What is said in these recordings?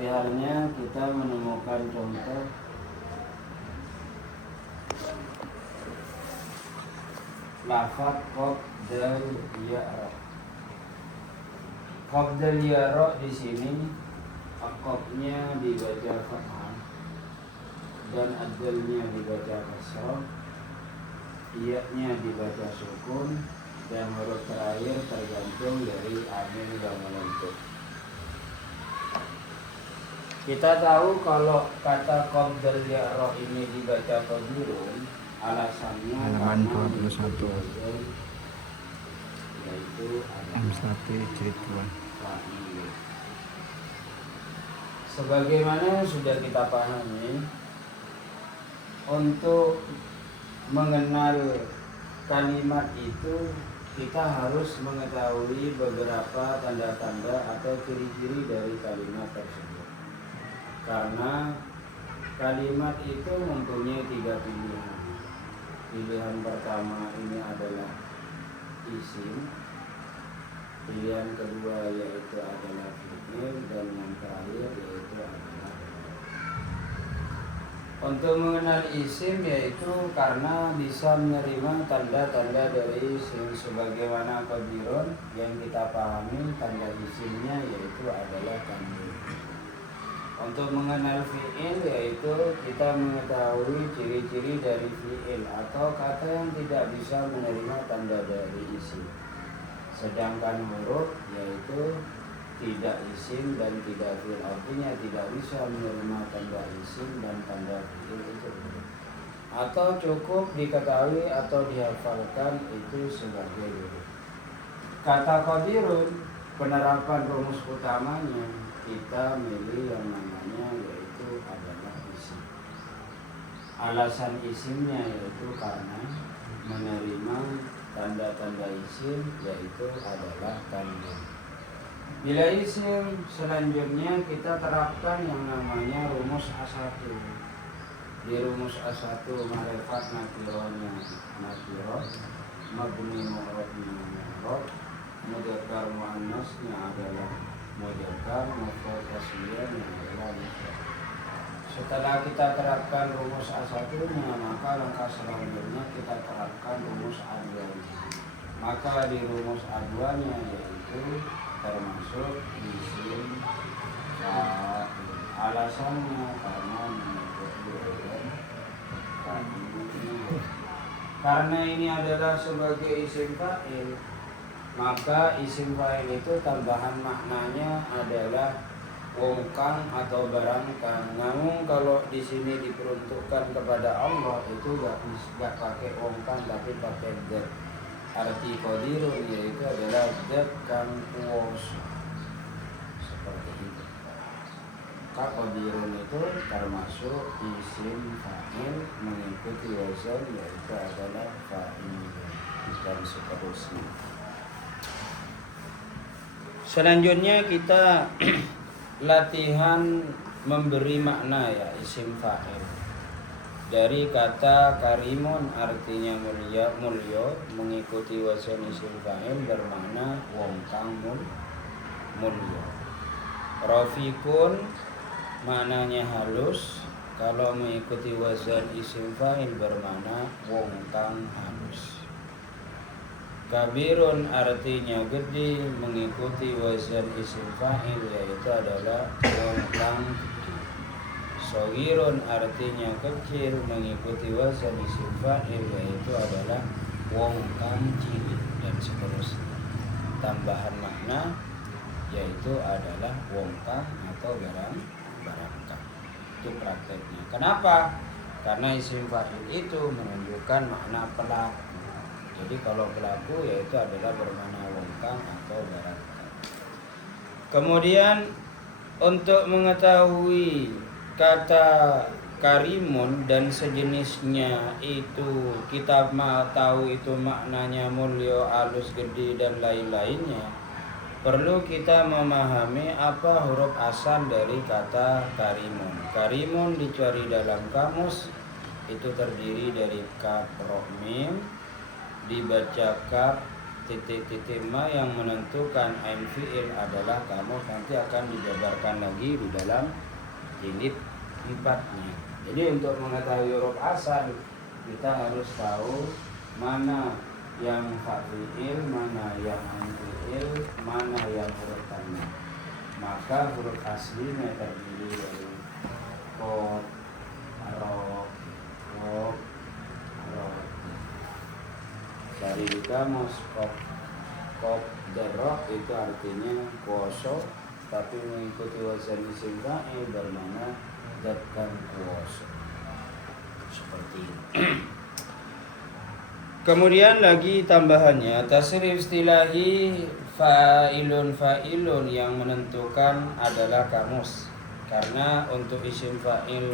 seperti halnya kita menemukan contoh lafaz qabdal ya'ra. Qabdal ya'ra di sini aqabnya dibaca fathah dan adalnya dibaca kasrah, iya-nya dibaca sukun, dan huruf terakhir tergantung dari amil yang menentuk. Kita tahu kalau kata qabdal ya'ra ini dibaca qadirun, alasannya halaman 21 yaitu M1 jilid 2. Sebagaimana sudah kita pahami, untuk mengenal kalimat itu kita harus mengetahui beberapa tanda-tanda atau ciri-ciri dari kalimat tersebut. Karena kalimat itu mempunyai 3 pilihan. Pilihan pertama ini adalah isim, pilihan kedua yaitu adalah fi'il, dan yang terakhir yaitu adalah. Untuk mengenal isim yaitu karena bisa menerima tanda-tanda dari isim, sebagaimana qadirun yang kita pahami tanda isimnya yaitu adalah tanwin. Untuk mengenal fi'il yaitu kita mengetahui ciri-ciri dari fi'il atau kata yang tidak bisa menerima tanda dari isim. Sedangkan huruf yaitu tidak isim dan tidak fi'il, artinya tidak bisa menerima tanda isim dan tanda fi'il itu. Atau cukup diketahui atau dihafalkan itu sebagai huruf. Kata qadirun, penerapan rumus utamanya kita milih yang namanya yaitu adalah isim. Alasan isimnya yaitu karena menerima tanda-tanda isim yaitu adalah tanwin. Bila isim selanjutnya kita terapkan yang namanya rumus A1. Di rumus A1 ma'rifat nakirahnya nakirah, mabni mu'rabnya mu'rab, mudzakkar muannasnya adalah mudzakkar, mufrad tasniyahnya adalah mufrad. Setelah kita terapkan rumus A1-nya, maka langkah selanjutnya kita terapkan rumus A2-nya. Maka di rumus A2-nya yaitu termasuk isim fa'il. Alasannya karena karena ini adalah sebagai isim fa'il, maka isim fa'il itu tambahan maknanya adalah wongkang atau barangkang. Namun kalau di sini diperuntukkan kepada Allah itu gak pakai wongkang tapi pakai zat. Arti qadirun yaitu adalah zat kang kuwasa. Seperti itu. Qadirun itu termasuk isim fa'il mengikuti wazan yaitu adalah fa'il dan seterusnya. Selanjutnya kita latihan memberi makna ya isim fa'il. Dari kata karimun artinya mulia, mengikuti wazan isim fa'il bermakna wong kang mulia. Rafiqun maknanya halus, kalau mengikuti wazan isim fa'il bermakna wong kang halus. Kabirun artinya gede, mengikuti wazan isim fa'il yaitu adalah wong kang gede. Shogirun artinya kecil, mengikuti wazan isim fa'il yaitu adalah wong kang cilik, dan seterusnya. Tambahan makna yaitu adalah wong kang atau barangkang. Itu prakteknya. Kenapa? Karena isim fa'il itu menunjukkan makna pelaku. Jadi kalau pelaku yaitu adalah bermakna wong kang atau barangkang. Kemudian untuk mengetahui kata karimun dan sejenisnya itu kita tahu itu maknanya mulia, halus, gede dan lain-lainnya, perlu kita memahami apa huruf asal dari kata karimun. Karimun dicari dalam kamus itu terdiri dari kaf ro mim, dibaca kaf titik-titik ma yang menentukan ain fi'il adalah kamus nanti akan dijabarkan lagi di dalam jilid 4-nya. Jadi untuk mengetahui huruf asal kita harus tahu mana yang fi'il, mana yang ain fi'il, mana yang huruf tanda. Maka huruf aslinya terdiri dari qaf, ra, waw, ra. Dari kamus qaf dan ra itu artinya kuoso, tapi mengikuti wazan isim fa'il bermakna zatkan kuoso. Seperti itu. Kemudian lagi tambahannya tasrif istilahi fa'ilun yang menentukan adalah kamus. Karena untuk isim fa'il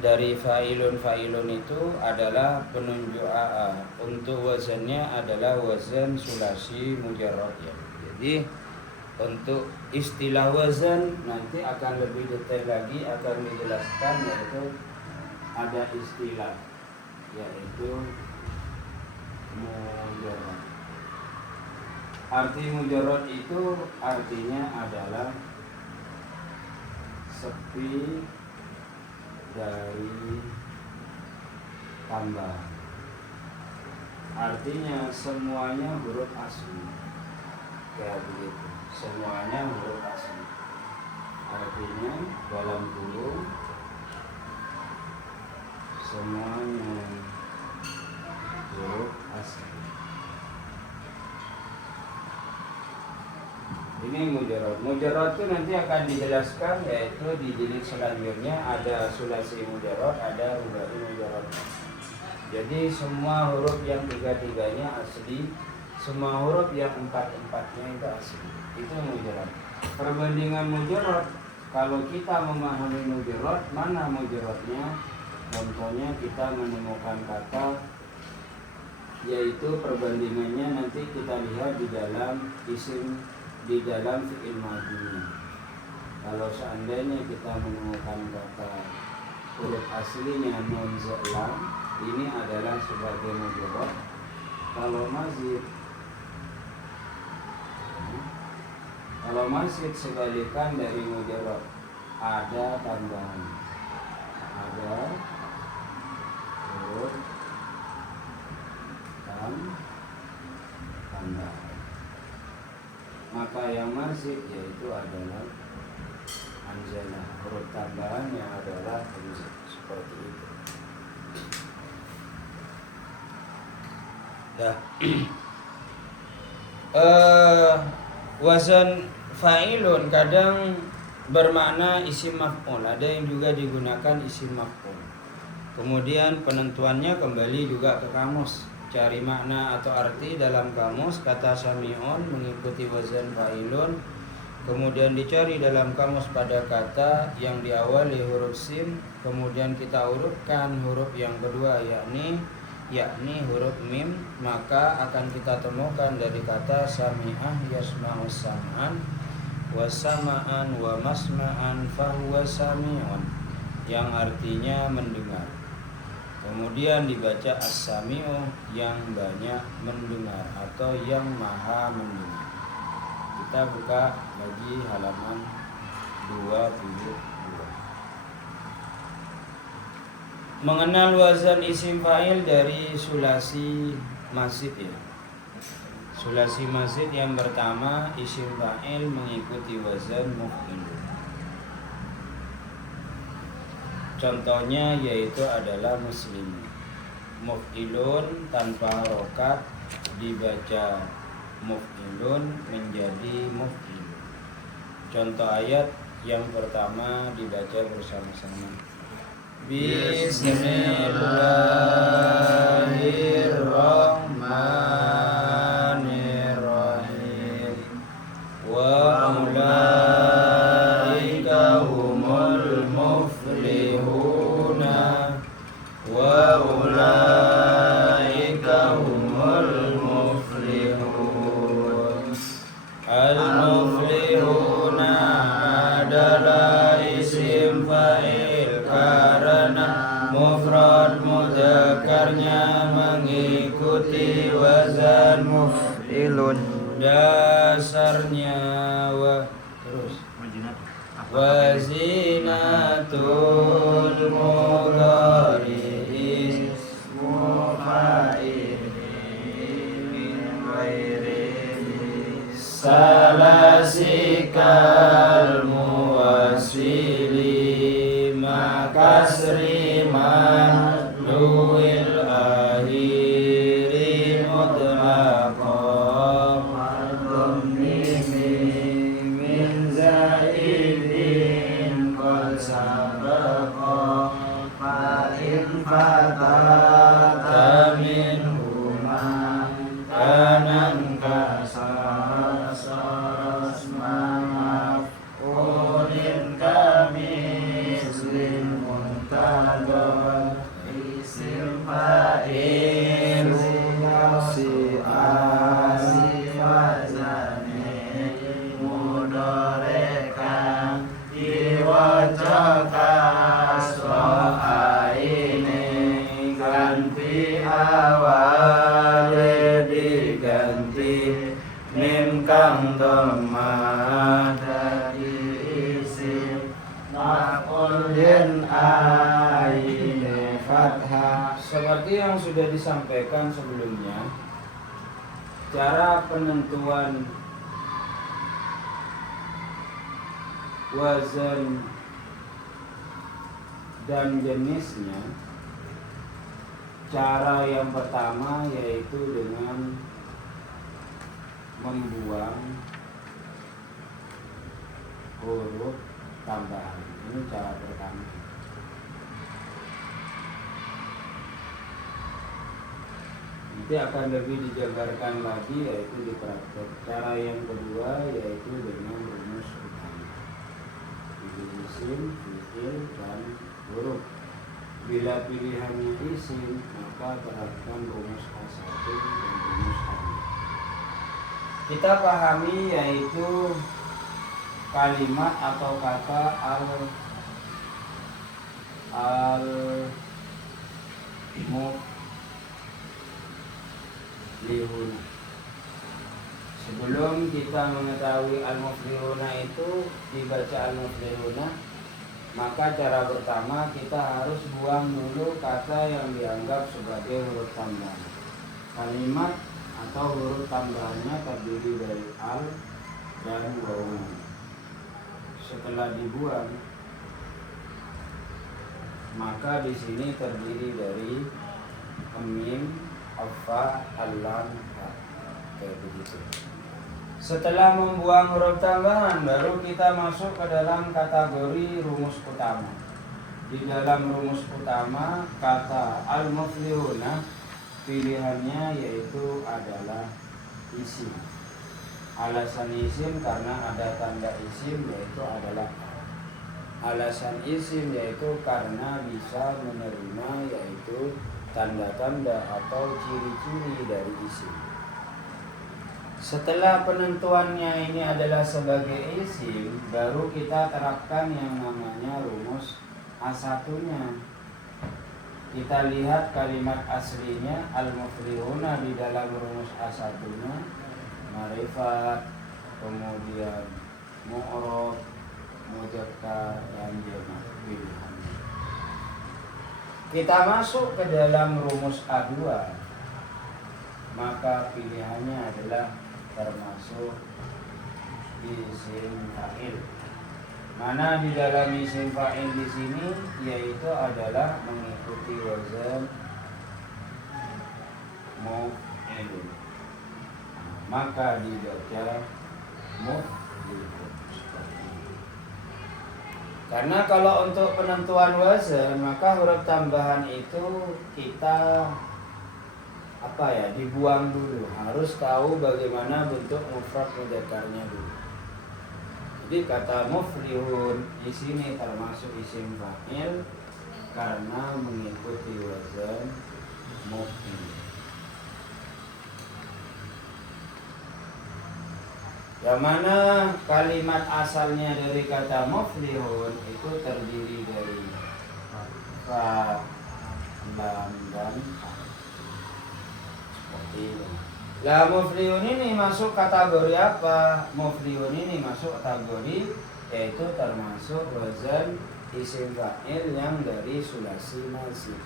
dari fa'ilun itu adalah penunjuk aa. Untuk wazannya adalah wazan sulasi mujarrad ya. Jadi untuk istilah wazan nanti akan lebih detail lagi akan dijelaskan, yaitu ada istilah yaitu mujarrad. Arti mujarrad itu artinya adalah sepi dari tambah. Artinya semuanya huruf asli. Kayak begitu. Semuanya huruf asli. Artinya dalam kurung semuanya huruf asli. Ini mujarrad. Mujarrad itu nanti akan dijelaskan, yaitu di jilid selanjutnya ada sulasi mujarrad, ada rubai mujarrad. Jadi semua huruf yang tiga-tiganya asli, semua huruf yang empat-empatnya itu asli. Itu mujarrad. Perbandingan mujarrad, kalau kita memahami mujarrad, mana mujarradnya? Contohnya kita menemukan kata, yaitu perbandingannya nanti kita lihat di dalam isim, di dalam fi'il madhinya. Kalau seandainya kita menemukan kata huruf aslinya nun lam, ini adalah sebagai mujarrad. Kalau mazid sebalikan dari mujarrad, ada tambahan, ada huruf tambahan. Maka yang mazid yaitu adalah anzalah, huruf tambahannya adalah hamzah. Seperti itu. Dah. Wazan fa'ilun kadang bermakna isim maf'ul, ada yang juga digunakan isim maf'ul. Kemudian penentuannya kembali juga ke kamus. Cari makna atau arti dalam kamus kata sami'un mengikuti wazan fa'ilun. Kemudian dicari dalam kamus pada kata yang diawali huruf sin. Kemudian kita urutkan huruf yang kedua yakni huruf mim. Maka akan kita temukan dari kata sami'ah yasma'u sam'an wa sama'an wa masma'an fahuwa sami'un, yang artinya mendengar. Kemudian dibaca as-sami'u, yang banyak mendengar atau yang maha mendengar. Kita buka lagi halaman 22. Mengenal wazan isim fa'il dari sulasi mazid ya. Sulasi mazid yang pertama, isim fa'il mengikuti wazan muf'il. Contohnya yaitu adalah muslim. Muf'ilun tanpa harokat dibaca muf'ilun menjadi muf'il. Contoh ayat yang pertama dibaca bersama-sama. Bismillahirrahmanirrahim. Wa ulaika humul muflihuna. Wa ulaika humul muflihun. Al-muflihuna adalah isim fa'il karena mufrad mudzakarnya mengikuti wazan muf'ilun. dasarnya terus wazinatul mudhari ismu fa'ilin min ghairi salasikal muwasili makasri madluil akhiri mutlaqan min zaidin qad sabaqa fa'in fatata min huma kanan kasas maf'ulin kamislim muntadar isim fa'il si wazane mudoreka diwajaka so'aini ganti awale diganti mim kang dhamma dari isim maf'ulin aine fathah. Seperti yang sudah disampaikan sebelumnya, cara penentuan wazan dan jenisnya, cara yang pertama yaitu dengan membuang huruf tambahan. Ini cara pertama. Nanti akan lebih dijabarkan lagi yaitu di praktek. Cara yang kedua yaitu dengan rumus utama. Isim, fi'il, dan huruf. Bila pilihannya isim, maka terapkan rumus A1 dan rumus A2. Kita pahami yaitu kalimat atau kata al-muflihuna. Sebelum kita mengetahui al-muflihuna itu dibaca al-muflihuna, maka cara pertama kita harus buang dulu kata yang dianggap sebagai huruf tambahan. Kalimat atau huruf tambahannya terdiri dari al dan waw. Setelah dibuang, maka di sini terdiri dari mim, alfa, alam, kayak begitu. Setelah membuang huruf tambahan, baru kita masuk ke dalam kategori rumus utama. Di dalam rumus utama, kata al-muflihuna pilihannya yaitu adalah isim. Alasan isim karena ada tanda isim yaitu adalah alasan isim yaitu karena bisa menerima yaitu tanda-tanda atau ciri-ciri dari isim. Setelah penentuannya ini adalah sebagai isim, baru kita terapkan yang namanya rumus A1-nya. Kita lihat kalimat aslinya al-muflihuna di dalam rumus A1-nya, ma'rifat, kemudian mu'rab, mudzakkar, dan jamak pilihan. Kita masuk ke dalam rumus A2, maka pilihannya adalah termasuk isim fa'il. Mana di dalam isim fa'il di sini yaitu adalah mengikuti wazan muf'ilun. Maka dibaca muf'ilun. Karena kalau untuk penentuan wazan, maka huruf tambahan itu kita dibuang dulu. Harus tahu bagaimana bentuk mufrad mudzakarnya dulu. Jadi kata muflihun di sini termasuk isim fa'il karena mengikuti wazan muf'il. Yang mana kalimat asalnya dari kata muflihun itu terdiri dari fa, lam, dan ha. Seperti ini. Lah muflihun ini masuk kategori apa? Muflihun ini masuk kategori yaitu termasuk wazan isim fa'il yang dari sulasi mazid.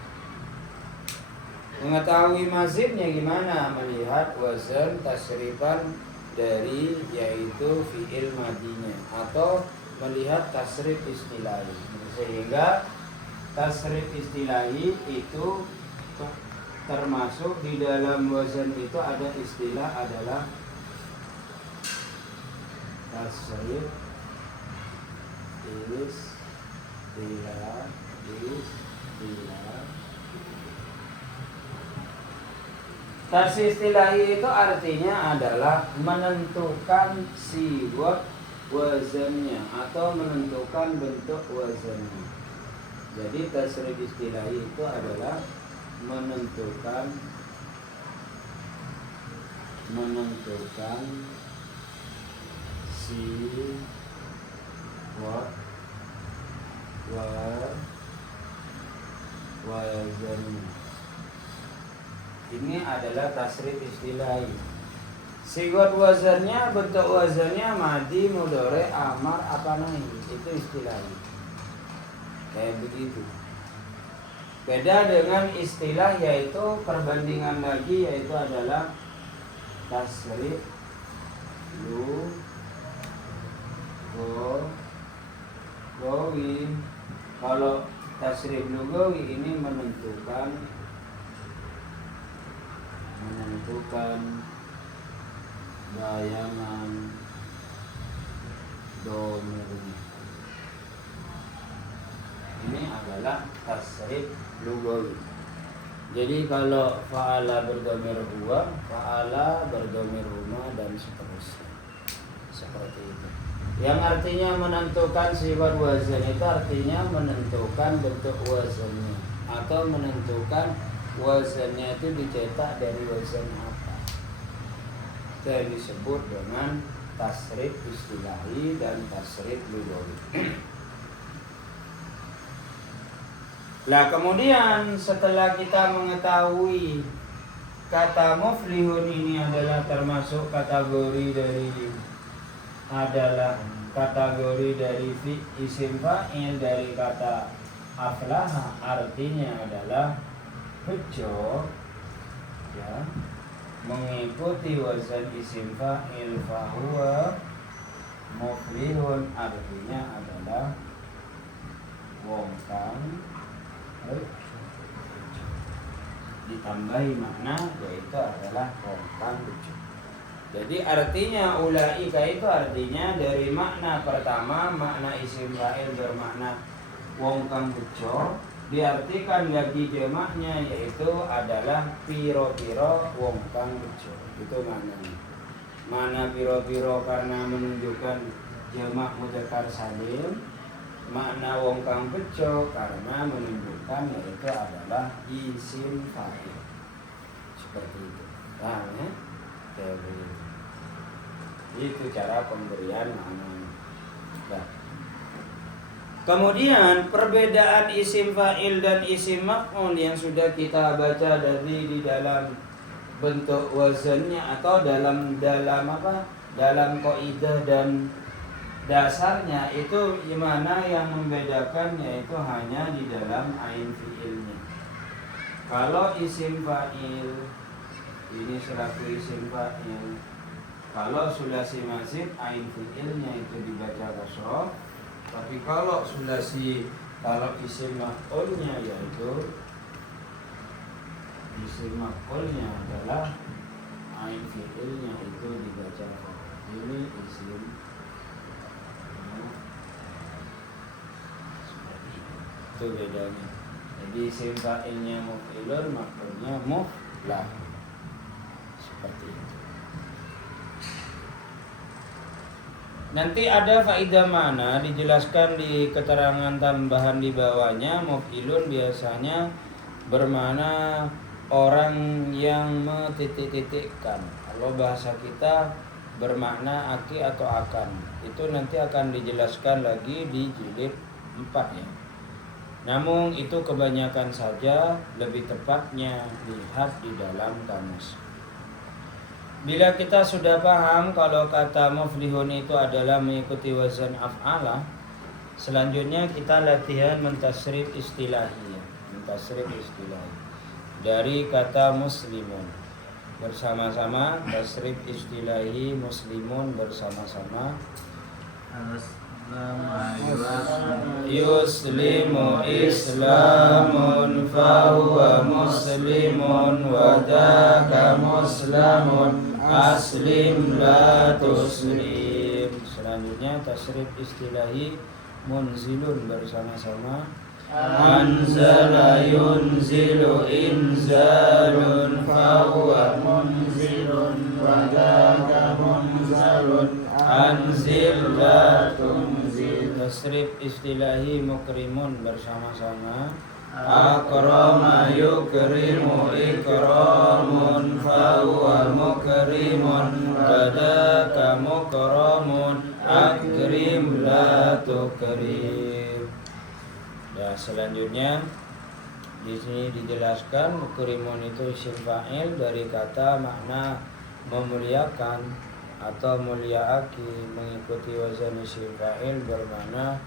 Mengetahui mazidnya gimana? Melihat wazan tasrifan dari yaitu fi'il madinya atau melihat tasrif istilahi. Sehingga tasrif istilahi itu termasuk di dalam wazan itu ada istilah adalah tasrif istilah. Tasrif istilahi itu artinya adalah menentukan siwat wazannya atau menentukan bentuk wazannya. Jadi tasrif istilahi itu adalah menentukan siwat wazannya. Ini adalah tasrif istilahi. Siwat wazannya, bentuk wazannya madi, mudhari, amar, apa nahi, itu istilahi. Kayak begitu. Beda dengan istilah yaitu perbandingan lagi yaitu adalah tasrif lugawi. Kalau tasrif lugawi ini menentukan bayangan domirnya. Ini adalah tasrif lugawi. Jadi kalau fa'ala berdomir huwa, fa'ala berdomir huma, dan seterusnya. Seperti itu. Yang artinya menentukan sifat wazan itu artinya menentukan bentuk wazannya atau menentukan wazannya itu dicetak dari wazan apa. Itu yang disebut dengan tasrif istilahi dan tasrif lugawi. Lah kemudian setelah kita mengetahui kata muflihun ini adalah termasuk kategori dari isim fa'il dari kata aflaha, artinya adalah bejo, ya, mengikuti wazan isim fa'il, fahuwa muflihun, artinya adalah wong kang ditambahi makna yaitu adalah wong kang bejo. Jadi artinya ulaika itu artinya dari makna pertama, makna isim fa'il bermakna wong kang bejo, diartikan lagi jamaknya yaitu adalah piro-piro wong kang bejo. Itu maknanya. Mana piro-piro karena menunjukkan jamak mudzakkar salim. Makna wong kang bejo karena menunjukkan yaitu adalah isim fa'il. Seperti itu. Paham ya? Itu cara pemberian makna. Nah. Kemudian perbedaan isim fa'il dan isim maf'ul yang sudah kita baca dari di dalam bentuk wazannya atau dalam apa? Dalam kaidah dan dasarnya itu gimana yang membedakan yaitu hanya di dalam ain fi'ilnya. Kalau isim fa'il ini selaku isim fa'il, kalau sulasi mazid ain fi'ilnya itu dibaca kasroh, tapi kalau isim maf'ulnya yaitu isim maf'ulnya adalah ain fi'ilnya itu dibaca kasroh. Ini isim itu bedanya. Jadi isim fa'ilnya muf'ilun, maf'ulnya muflah. Seperti itu. Nanti ada faedah mana dijelaskan di keterangan tambahan di bawahnya. Muf'ilun biasanya bermakna orang yang mentitik-titikkan. Kalau bahasa kita bermakna aki atau akan. Itu nanti akan dijelaskan lagi di jilid 4 ya. Namun itu kebanyakan saja lebih tepatnya lihat di dalam kamus. Bila kita sudah paham kalau kata muflihun itu adalah mengikuti wazan af'ala, selanjutnya kita latihan mentasrif istilahi. Mentasrif istilahi dari kata muslimun. Bersama-sama tasrif istilahi muslimun bersama-sama. Yuslimu islamun fahuwa muslimun wa daka muslamun aslim la tuslim. Selanjutnya tasrif istilahi munzilun bersama-sama. Anzala yunzilu inzalun fahuwa munzilun wa daka munzalun anzil la tunzil. Tasrif istilahi mukrimun bersama-sama. Akrama yukrimu ikramun fahuwa mukrimun wa daka mukramun akrim la tukrim. Ya, selanjutnya di sini dijelaskan mukrimun itu isim fa'il dari kata makna memuliakan atau mulyaaki, mengikuti wazan isim fa'il bermakna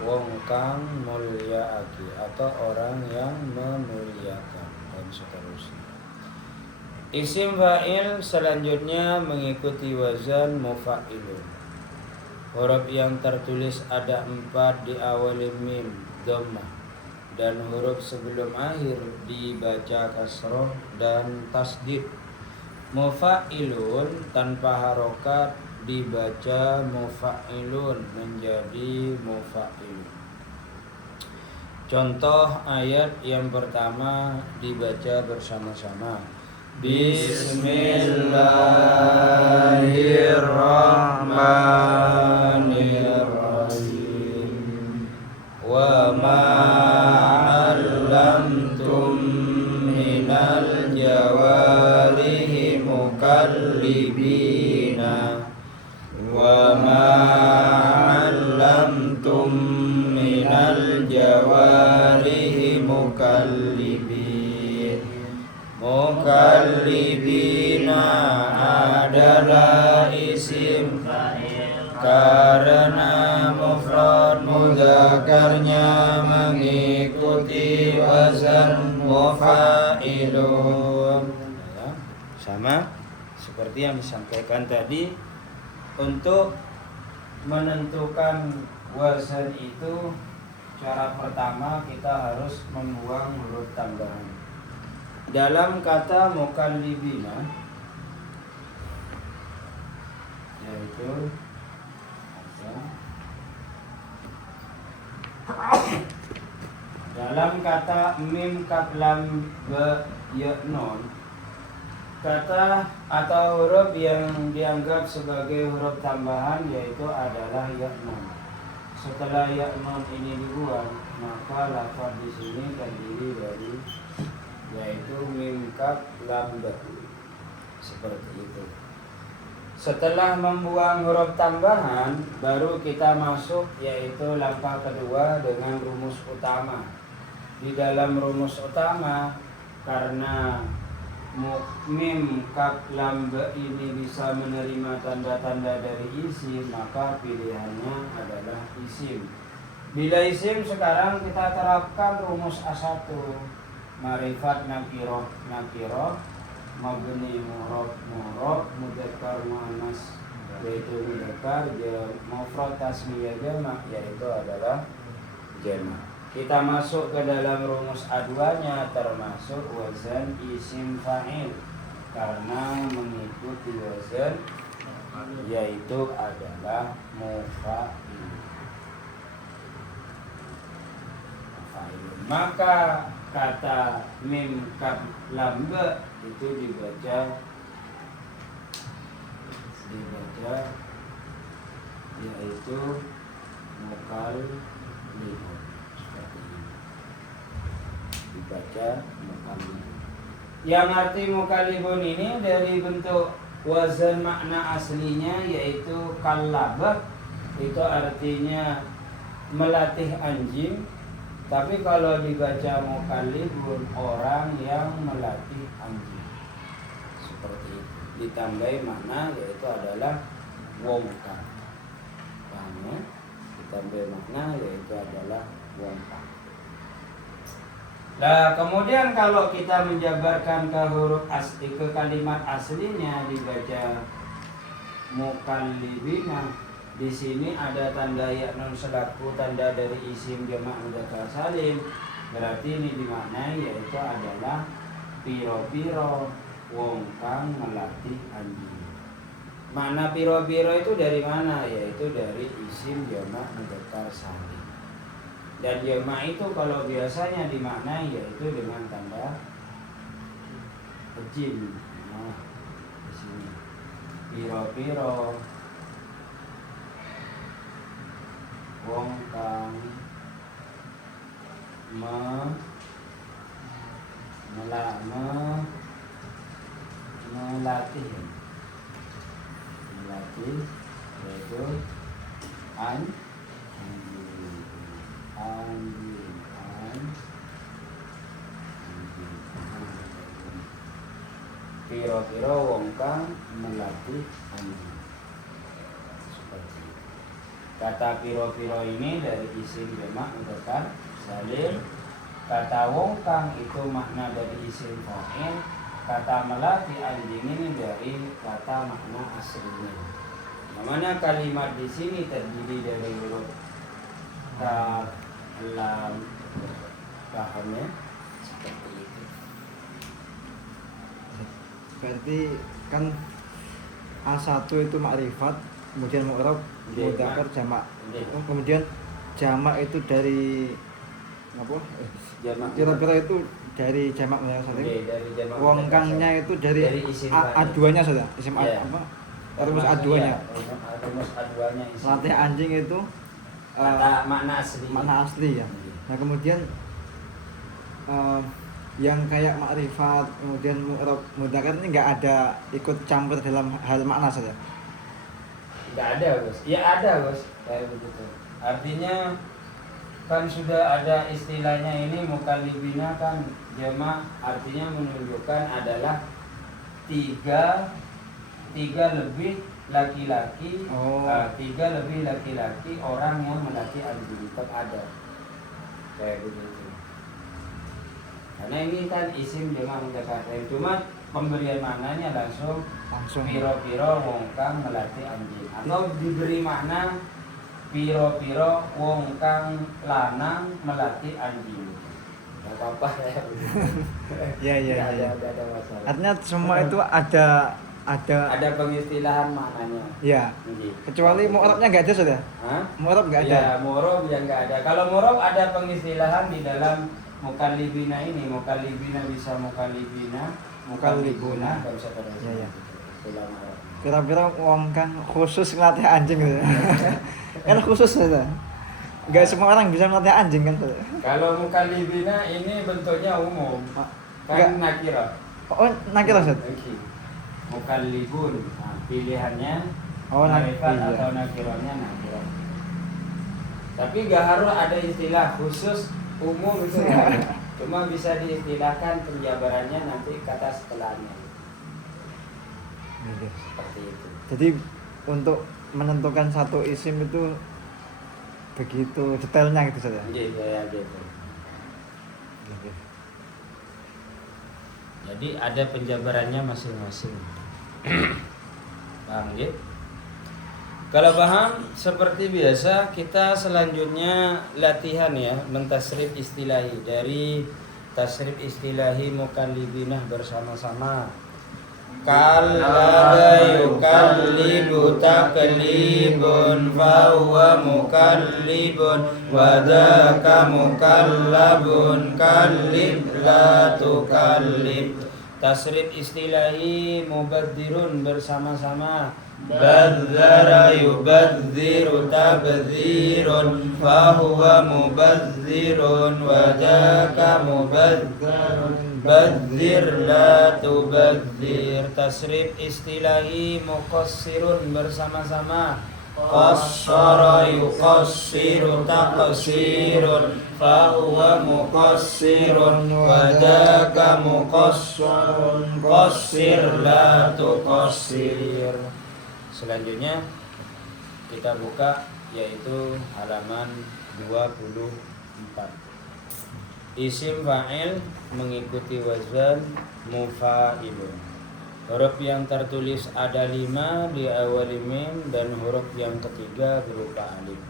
wong kang mulyaaki atau orang yang memuliakan dan seterusnya. Isim fa'il selanjutnya mengikuti wazan mufa'ilun. Huruf yang tertulis ada 4 diawali mim dhammah dan huruf sebelum akhir dibaca kasroh dan tasdid. Mufa'ilun tanpa harokat dibaca mufa'ilun menjadi mufa'ilun. Contoh ayat yang pertama dibaca bersama-sama. Bismillahirrahmanirrahim. Wa ma 'allamtum minal jawarihi mukallibina wa ma 'allamtum minal jawarihi mukallibin. Mukallibina adalah isim karena mufrad mudzakarnya mengikuti wazan mufa'ilun. Sama seperti yang disampaikan tadi, untuk menentukan wazan itu cara pertama kita harus membuang huruf tambahan. Dalam kata mukallibina yaitu dalam kata mim kaf lam ba ya nun, kata atau huruf yang dianggap sebagai huruf tambahan yaitu adalah ya nun. Setelah ya nun ini dibuang, maka lafaz di sini terdiri dari yaitu mim kaf lam ba. Seperti itu. Setelah membuang huruf tambahan, baru kita masuk yaitu langkah kedua dengan rumus utama. Di dalam rumus utama, karena mim kaf lam ba ini bisa menerima tanda-tanda dari isim, maka pilihannya adalah isim. Bila isim, sekarang kita terapkan rumus A1, ma'rifat nakiroh mabni mu'rab mudzakkar muannas yaitu mudzakkar, mufrad tasniyah jamak yaitu adalah jamak. Kita masuk ke dalam rumus A2-nya termasuk wazan isim fa'il karena mengikuti wazan yaitu adalah mufa'il. Maka kata mim kaf lam ba itu dibaca yaitu mukallibun. Seperti ini dibaca mukallibun. Yang arti mukallibun ini dari bentuk wazan makna aslinya yaitu kallabah, itu artinya melatih anjing. Tapi kalau dibaca mukallibun, orang yang melatih anjing. Seperti itu. ditambahi makna yaitu adalah wong kang. Paham ya? Ditambahi makna yaitu adalah wong kang. Nah, kemudian kalau kita menjabarkan ke huruf asli, ke kalimat aslinya dibaca mukallibina. Di sini ada tanda ya nun selaku tanda dari isim jamak mudzakkar salim. Berarti ini dimaknai yaitu adalah piro-piro wong kang melatih anjing. Mana piro-piro itu dari mana? Yaitu dari isim jamak mudzakkar salim. Dan jamak itu kalau biasanya dimaknai yaitu dengan tanda jim. Nah, di sini piro-piro wong kang melatih yaitu piro-piro wong kang melatih anjing. Seperti itu. Kata piro-piro ini dari isim jamak mudzakkar salim. Kata wong kang itu makna dari isim fa'il. Kata melatih anjing ini dari kata makna aslinya. Namanya kalimat di sini terdiri dari huruf kaf, lam, paham ya? Seperti itu. Berarti kan A1 itu makrifat, kemudian mu'rab mudzakkar jamak. Kemudian jamak itu dari apa? Jamak. Kira-kira itu dari jamak mudzakkar salim. Dari jamak. Wong kangnya itu dari isim A2-nya saja. Isim ya. apa? Rumus A2-nya. Rumus A2-nya isim. Latih anjing itu kata makna asli. Makna asli ya. Nah, kemudian yang kayak makrifat kemudian mu'rab mudzakkar ini nggak ada ikut campur dalam hal makna saja. Nggak ada, Bos. Ya ada, Bos. Kayak begitu. Artinya kan sudah ada istilahnya ini mukallibina kan jamak, artinya menunjukkan adalah tiga lebih laki-laki, tiga lebih laki-laki orang yang melatih anjing tetap ada. Kayak begitu. Karena ini kan isim jamak mudzakkar salim, cuma pemberian maknanya langsung piro-piro wong kang melatih anjing, atau diberi makna piro-piro wong kang lanang melatih anjing. Enggak apa-apa ya. Ya. Ada masalah. Artinya semua itu ada pengistilahan maknanya. Ya. Kecuali mu'rabnya nggak ada sudah. Mu'rab nggak ada. Ya, mu'rab yang nggak ada. Kalau mu'rab ada pengistilahan di dalam mukallibina ini. Mukallibina bisa mukallibina, mukallibuna, enggak bisa pada. Ya. Kira-kira wong kan khusus ngelatih anjing gitu. Kan khusus saja. Enggak semua orang bisa melatih anjing kan. Kalau mukallibina ini bentuknya umum. Kan nakira. Oh, nakira Ustaz. Mukallibun. Nah, pilihannya nakira atau nakiranya nakira. Tapi enggak harus ada istilah khusus umum itu ya. Cuma bisa diistilahkan penjabarannya nanti kata setelahnya. Seperti itu. Jadi untuk menentukan satu isim itu begitu detailnya gitu saja. Iya gitu. Jadi ada penjabarannya masing-masing. Paham ya? Kalau paham seperti biasa kita selanjutnya latihan ya mentasrif istilahi dari tasrif istilahi mukallibinah bersama-sama. Kallaba yukallibu taklibun fahuwa mukallibun wadaka mukallabun kallib la tukallib. Tasrif istilahi mubaddirun bersama-sama. Badzara yubadziru tabdzirun fahuwa mubadzirun wadaka mubadzirun badzir la tubadzir. Tasrif istilahi muqassirun bersama-sama. qassara yuqassiru taqsirun fahuwa muqassirun wa dzaka muqassirun qassir la tuqassir. Selanjutnya kita buka yaitu halaman 24. Isim fa'il mengikuti wazan mufa'ilun. Huruf yang tertulis ada 5 di awal mim dan huruf yang ketiga berupa alif.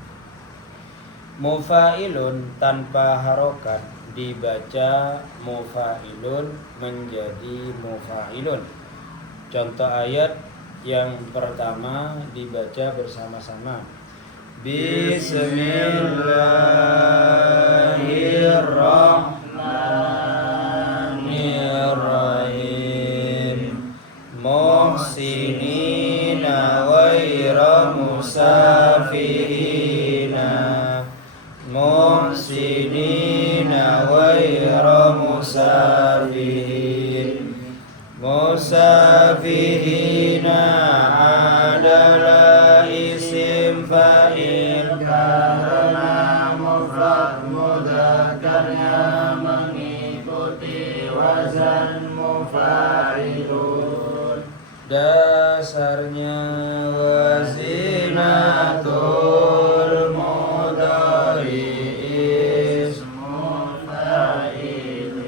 Mufa'ilun tanpa harokat dibaca mufa'ilun menjadi mufa'ilun. Contoh ayat yang pertama dibaca bersama-sama. Bismillahirrahmanirrahim. Muhsinina ghaira musafirina. Muhsinina ghaira musafirin. Musafirina adalah isim fa'il karena mufrad mudzakarnya mengikuti wazan mufa'ilun. Dasarnya wazinatul mudhari ismul fa'ilin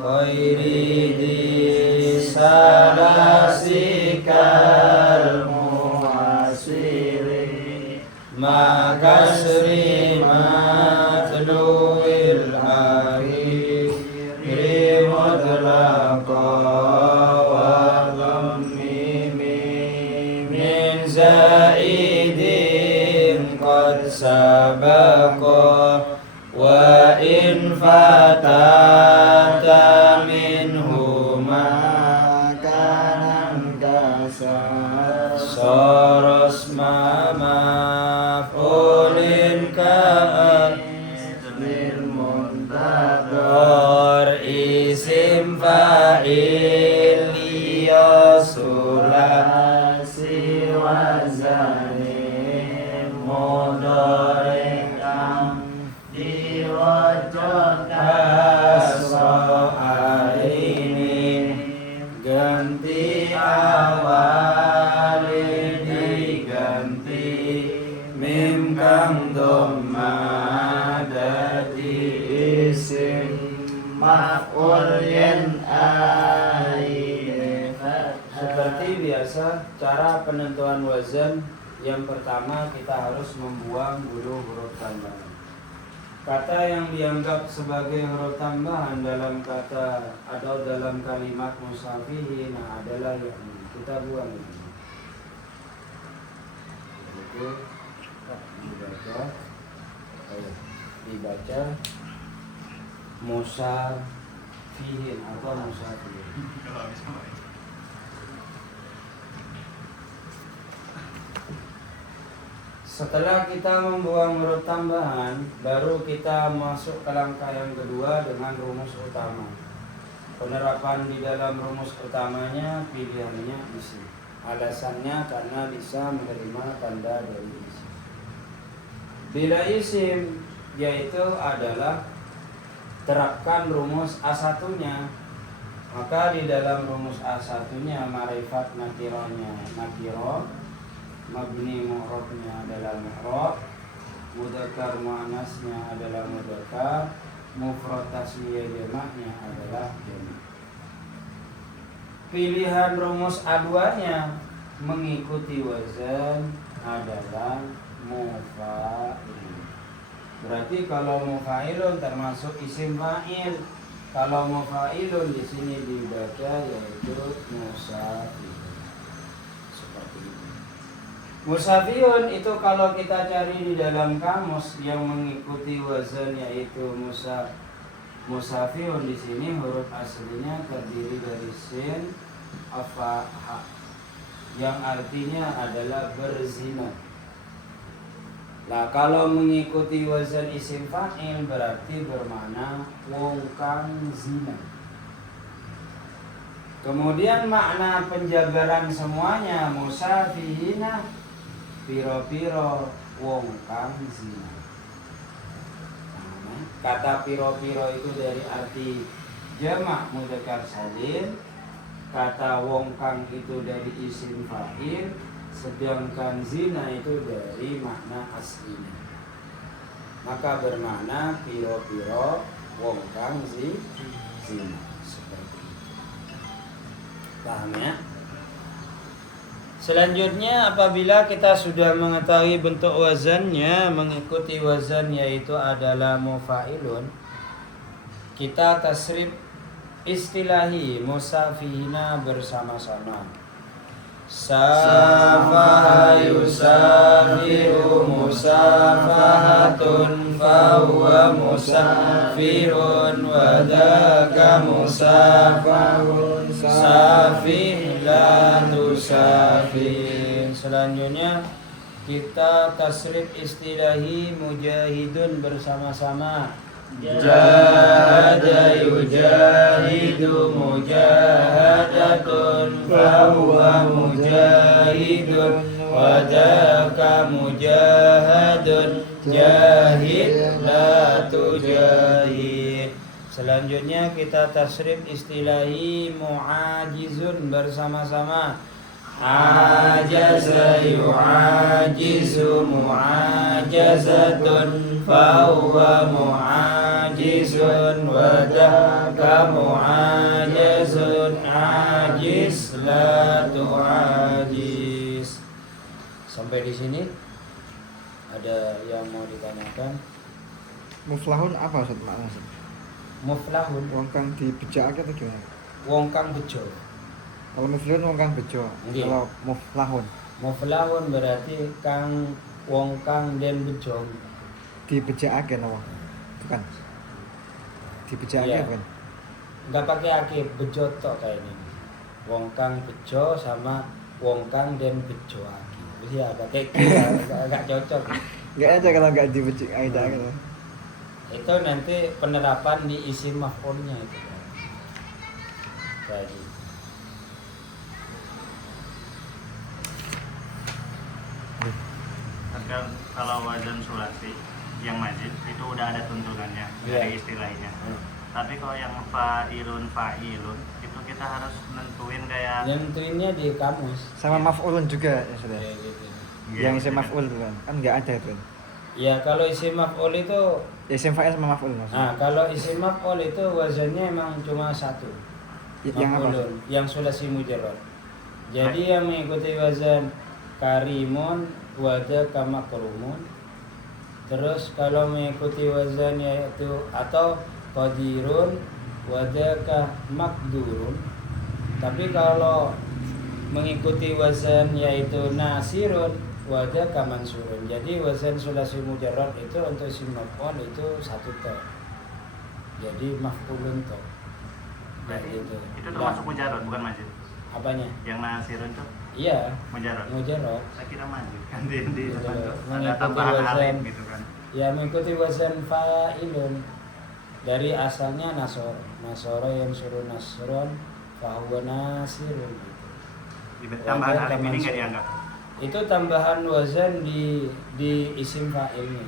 ghairi disalasikal muhasiri makasri matluil akhiri mudlaqa zaidin qad sabaqa wa in fatata minhuma kanan kasar saras maf'ulin ka'an lil muntadhar isim fa'il sulasi wazanin mudhari diwajah kasra ini ganti awal diganti mim kang dhamma dadi isim maf'ul yen seperti biasa, cara penentuan wazan yang pertama kita harus membuang dulu huruf tambahan. Kata yang dianggap sebagai huruf tambahan dalam kata atau dalam kalimat musafihin adalah yang kita buang ini. Itu dibaca musafihin atau musafihin. Setelah kita membuang huruf tambahan, baru kita masuk ke langkah yang kedua dengan rumus utama. Penerapan di dalam rumus utamanya pilihannya isim. Alasannya karena bisa menerima tanda dari isim. Bila isim yaitu adalah terapkan rumus A1-nya, maka di dalam rumus A1-nya ma'rifat nakirohnya nakiroh, mabni mu'rabnya adalah mu'rab, mudzakkar muannasnya adalah mudzakkar, mufrad tasniyah jamaknya adalah jamak. Pilihan rumus A2-nya mengikuti wazan adalah mufa'il. Berarti kalau mufa'ilun termasuk isim fa'il. Kalau mufa'ilun di sini dibaca yaitu musafir. Seperti itu. Musafirun itu kalau kita cari di dalam kamus yang mengikuti wazan yaitu musafirun, di sini huruf aslinya terdiri dari sin, afa, ha, yang artinya adalah berzina. Nah, kalau mengikuti wazan isim fa'il berarti bermakna wong kang zina. Kemudian makna penjabaran semuanya musafihina piro-piro wong kang zina. Nah, kata piro-piro itu dari arti jamak mudzakkar salim, kata wong kang itu dari isim fa'il, sedangkan zina itu dari makna aslinya. Maka bermakna piro-piro wong kang zina. Seperti itu. Paham ya? Selanjutnya apabila kita sudah mengetahui bentuk wazannya, mengikuti wazan yaitu adalah mufa'ilun, kita tasrif istilahi musafihina bersama-sama. Safaha yusafiru musafahatun fahuwa musafirun wadaka musafahun safih la tusafin. Selanjutnya kita tasrif istilahi mujahidun bersama-sama. Jahada yujahidu mujahadatun fahuwa mujahidun wadaka mujahadun jahid la tujahid. Selanjutnya kita tasrif istilahi mu'ajizun bersama-sama. Ajaza yu'ajizu mu'ajazatun fahuwa mu'ajizun wadaka mu'ajazun ajiz la tu'ajiz. Sampai di sini ada yang mau ditanyakan? Muflahun apa Ustaz makna Ustaz? Muflahun Wong kang dibejake atau gimana? wong kang bejo. Kalau muflihun wong kang bejo. Nggih. Kalau muflahun Muflahun berarti kang wong kang den bejo. dibejake napa? Bukan. Dibejake Iya. bukan? Enggak pakai ake, bejo tok kayak ini. Wong kang bejo sama wong kang den bejo aki. Iya, pakai enggak cocok. Enggak ada kalau enggak dibejake ada gitu. Itu nanti penerapan di isim maf'ulnya itu. Jadi kalau wazan sulasi yang mazid itu udah ada tuntunannya dari istilahnya. Tapi kalau yang fa'ilun itu kita harus nentuin kayak yang tentuinnya di kamus. Sama maf'ulun juga ya sudah. Ya, gitu. Yang isim maf'ul itu kan enggak ada itu. Ya kalau isim maf'ul itu, Isim fa'il sama maf'ul maksudnya. kalau isim maf'ul itu wazannya emang cuma satu. Yang apa? Maf'ulun, yang sulasi mujarrad. Jadi yang mengikuti wazan karimun wadaka makrumun. Terus kalau mengikuti wazan yaitu atau qadirun wadaka makdurun. Tapi kalau mengikuti wazan yaitu nasirun wadaka mansurun. Jadi wazan sulasi mujarrad itu untuk isim maf'ul itu satu to. Jadi maf'ulun to. berarti gitu. itu termasuk mujarrad bukan mazid. Apanya? Yang nasirun tuh Iya, mujarrad. mujarrad. Saya kira mazid kan di Gitu. depan tuh ada Mengikuti tambahan wazan. alif gitu kan. Ya mengikuti wazan fa'ilun. Dari asalnya nasoro yang suruh nasron fahuwa nasirun gitu. Tambahan alif ini nggak dianggap. Itu tambahan wazan di isim fa'ilnya.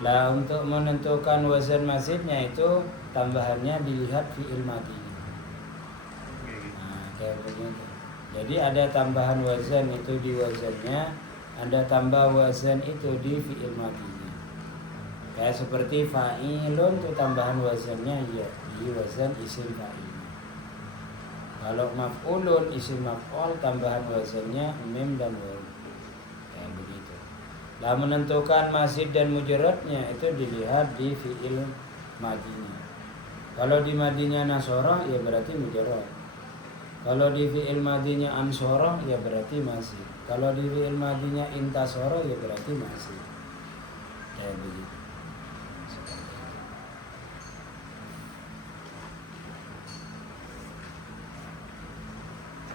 Lah untuk menentukan wazan mazidnya itu tambahannya dilihat fi'il madinya. Nah, kayak begitu. Jadi ada tambahan wazan itu di wazannya, ada tambah wazan itu di fi'il madinya. Kayak seperti fa'ilun itu tambahan wazannya ya di wazan isim fa'il. Kalau maf'ulun isim maf'ul tambahan wazannya mim dan waw. Kayak begitu. Lah menentukan mazid dan mujarradnya itu dilihat di fi'il madinya. Kalau di madinya nasoro ya berarti mujarrad. Kalau di fi'il madinya ansoro ya berarti mazid. Kalau di fi'il madinya intasoro ya berarti mazid. Kayak begitu.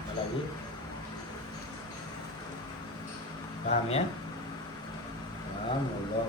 Apa lagi? Paham ya? Paham, Allah.